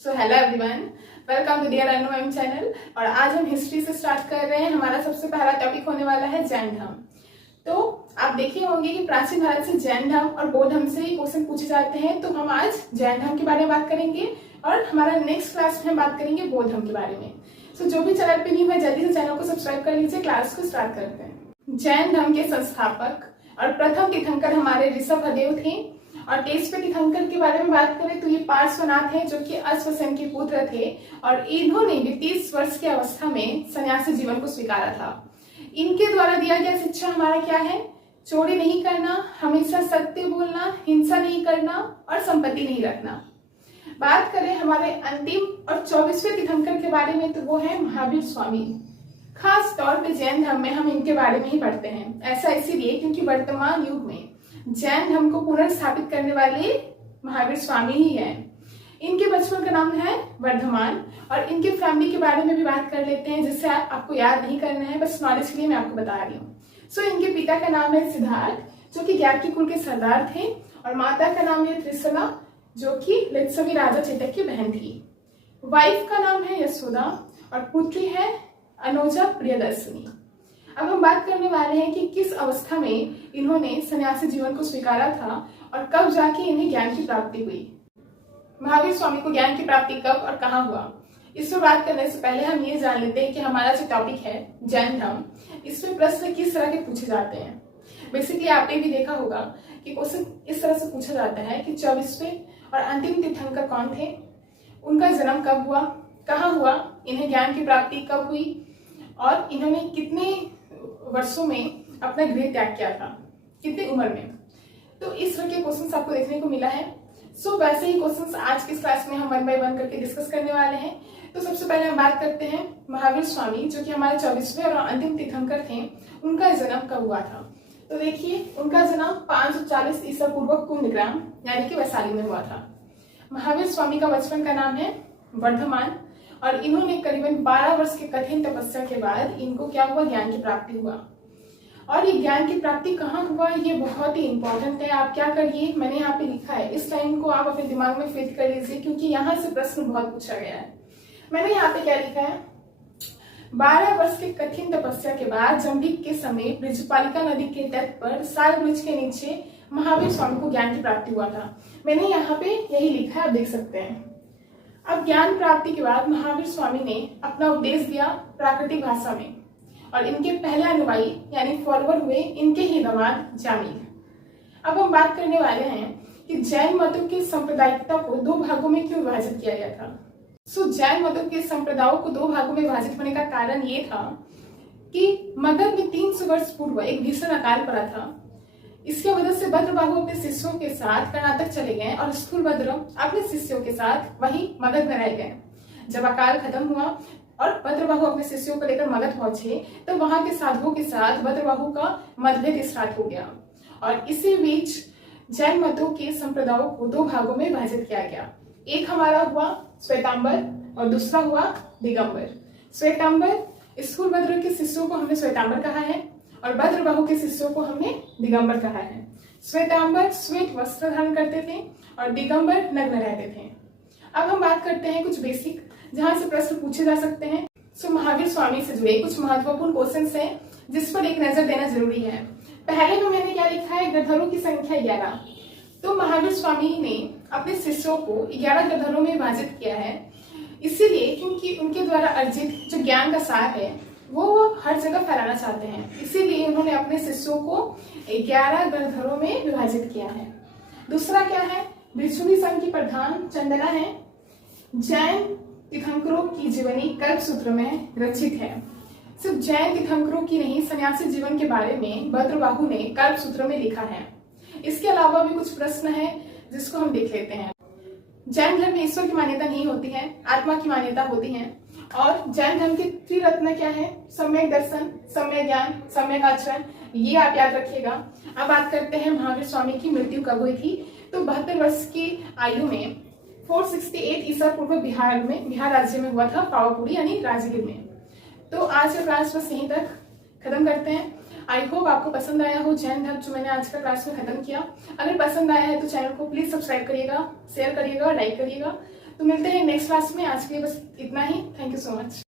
So hello everyone, welcome to dear Anu channel. और आज हम हिस्ट्री से स्टार्ट कर रहे हैं। हमारा सबसे पहला टॉपिक होने वाला है जैन धर्म। तो आप देखे होंगे कि प्राचीन भारत से जैन धर्म और बौद्ध धर्म से क्वेश्चन पूछे जाते हैं। तो हम आज जैन धर्म के बारे में बात करेंगे और हमारा नेक्स्ट क्लास में हम बात करेंगे बौद्ध धर्म के बारे में। सो जो भी चैनल पे न्यू है जल्दी से चैनल को सब्सक्राइब कर लीजिए। क्लास को स्टार्ट करते हैं। जैन धर्म के संस्थापक और प्रथम तीर्थंकर हमारे ऋषभदेव थे। और तेईसवें तीर्थंकर के बारे में बात करें तो ये पार्श्वनाथ हैं, जो कि अश्वसेन के पुत्र थे और इन्होंने भी 30 वर्ष की अवस्था में सन्यासी जीवन को स्वीकारा था। इनके द्वारा दिया गया शिक्षा हमारा क्या है? चोरी नहीं करना, हमेशा सत्य बोलना, हिंसा नहीं करना और संपत्ति नहीं रखना। बात करें हमारे अंतिम और 24वें तीर्थंकर के बारे में तो वो है महावीर स्वामी। खास तौर पे जैन धर्म में हम इनके बारे में ही पढ़ते हैं। ऐसा इसीलिए क्योंकि वर्तमान युग में जैन धर्म को पुनर्स्थापित करने वाले महावीर स्वामी ही हैं। इनके बचपन का नाम है वर्धमान और इनके फैमिली के बारे में भी बात कर लेते हैं, जिससे आपको याद नहीं करना है, बस नॉलेज के लिए मैं आपको बता रही हूँ। सो इनके पिता का नाम है सिद्धार्थ, जो कि ज्ञाति कुल के सरदार थे, और माता का नाम है त्रिशला, जो कि लिच्छवी राजा चेतक की बहन थी। वाइफ का नाम है यशोदा और पुत्री है अनुजा प्रियदर्शनी। अब हम बात करने वाले हैं कि किस अवस्था में इन्होंने सन्यासी जीवन को स्वीकारा था और कब जाके इन्हें ज्ञान की प्राप्ति हुई। महावीर स्वामी को ज्ञान की प्राप्ति कब और कहाँ हुआ, इस पर बात करने से पहले हम ये जान लेते हैं कि हमारा जो टॉपिक है जैन धर्म, इसमें प्रश्न किस तरह के पूछे जाते हैं। बेसिकली आपने भी देखा होगा कि क्वेश्चन इस तरह से पूछा जाता है कि 24वें और अंतिम तीर्थंकर कौन थे, उनका जन्म कब हुआ, कहाँ हुआ, इन्हें ज्ञान की प्राप्ति कब हुई और इन्होंने कितने वर्षों में अपना गृह त्याग किया था, कितनी उम्र में। तो इस तरह के क्वेश्चंस आपको देखने को मिला है। सो वैसे ही क्वेश्चंस आज की क्लास में हम 1 बाय 1 करके डिस्कस करने वाले हैं। तो सबसे पहले हम बात करते हैं महावीर स्वामी, जो कि हमारे 24वें और अंतिम तीर्थंकर थे। उनका जन्म कब हुआ था? तो देखिए, उनका जन्म 540 ईसा पूर्व कुंडग्राम यानी कि वैशाली में हुआ था। महावीर स्वामी का बचपन का नाम है वर्धमान और इन्होंने करीबन 12 वर्ष के कठिन तपस्या के बाद इनको क्या हुआ? ज्ञान की प्राप्ति हुआ। और ये ज्ञान की प्राप्ति कहाँ हुआ, ये बहुत ही इंपॉर्टेंट है। आप क्या करिए, मैंने यहाँ पे लिखा है, इस लाइन को आप अपने दिमाग में फिट कर लीजिए, क्योंकि यहाँ से प्रश्न बहुत पूछा गया है। मैंने यहाँ पे क्या लिखा है? 12 वर्ष के कठिन तपस्या के बाद जम्बिक के समय ब्रजपालिका नदी के तट पर साल वृक्ष के नीचे महावीर स्वामी को ज्ञान की प्राप्ति हुआ था। मैंने यहाँ पे यही लिखा है, आप देख सकते हैं। अब ज्ञान प्राप्ति के बाद महावीर स्वामी ने अपना उपदेश दिया प्राकृतिक भाषा में और इनके पहले अनुयायी यानी फॉलोअर हुए इनके ही दामाद जामील। अब हम बात करने वाले हैं कि जैन मतों की सांप्रदायिकता को 2 भागों में क्यों विभाजित किया गया था। जैन मतों के संप्रदायों को 2 भागों में विभाजित होने का कारण ये था कि मगध में 300 वर्ष पूर्व एक भीषण अकाल पड़ा था। इसकी वजह से भद्रबाहु अपने शिष्यों के साथ कर्नाटक चले गए और स्थूलभद्र अपने शिष्यों के साथ वहीं मगध में रह गए। जब अकाल खत्म हुआ और भद्रबाहु अपने शिष्यों को लेकर मगध पहुंचे तो वहां के साधुओं के साथ भद्रबाहु का मतभेद स्टार्ट हो गया और इसी बीच जैन मतों के संप्रदायों को 2 भागों में विभाजित किया गया। एक हमारा हुआ श्वेतांबर और दूसरा हुआ दिगंबर। श्वेतांबर स्थूलभद्र के शिष्यों को हमने श्वेतांबर कहा है और भद्रबाहु के शिष्यों को हमने दिगंबर कहा है। श्वेतांबर श्वेत वस्त्र धारण करते थे और दिगंबर नग्न रहते थे। अब हम बात करते हैं कुछ बेसिक जहां से प्रश्न पूछे जा सकते हैं। महावीर स्वामी से जुड़े कुछ महत्वपूर्ण क्वेश्चंस हैं जिस पर एक नजर देना जरूरी है। पहले में मैंने क्या लिखा है? गधरों की संख्या 11। तो महावीर स्वामी ने अपने शिष्यों को 11 गधरों में विभाजित किया है, इसीलिए क्योंकि उनके द्वारा अर्जित जो ज्ञान का सार है वो हर जगह फैलाना चाहते हैं। इसीलिए उन्होंने अपने शिष्यों को 11 गणधरों में विभाजित किया है। दूसरा क्या है? भिक्षुणी संघ की प्रधान चंदना है। जैन तीर्थंकरों की जीवनी कल्पसूत्र में रचित है। सिर्फ जैन तीर्थंकरों की नहीं, सन्यासी जीवन के बारे में भद्रबाहु ने कल्पसूत्र में लिखा है। इसके अलावा भी कुछ प्रश्न है जिसको हम देख लेते हैं। जैन धर्म में ईश्वर की मान्यता नहीं होती है, आत्मा की मान्यता होती है। और जैन धर्म के त्रिरत्न क्या है? सम्यक दर्शन, सम्यक ज्ञान, सम्यक आचरण, ये आप याद रखिएगा। अब बात करते हैं महावीर स्वामी की मृत्यु कब हुई थी। तो 72 वर्ष की आयु में 468 ईसा पूर्व बिहार राज्य में हुआ था, पावापुरी यानी राजगीर में। तो आज का क्लास बस यहीं तक खत्म करते हैं। आई होप आपको पसंद आया हो जैन धर्म जो मैंने आज का क्लास में खत्म किया। अगर पसंद आया है तो चैनल को प्लीज सब्सक्राइब करिएगा, शेयर करिएगा और लाइक करिएगा। तो मिलते हैं नेक्स्ट क्लास में। आज के लिए बस इतना ही। Thank you so much.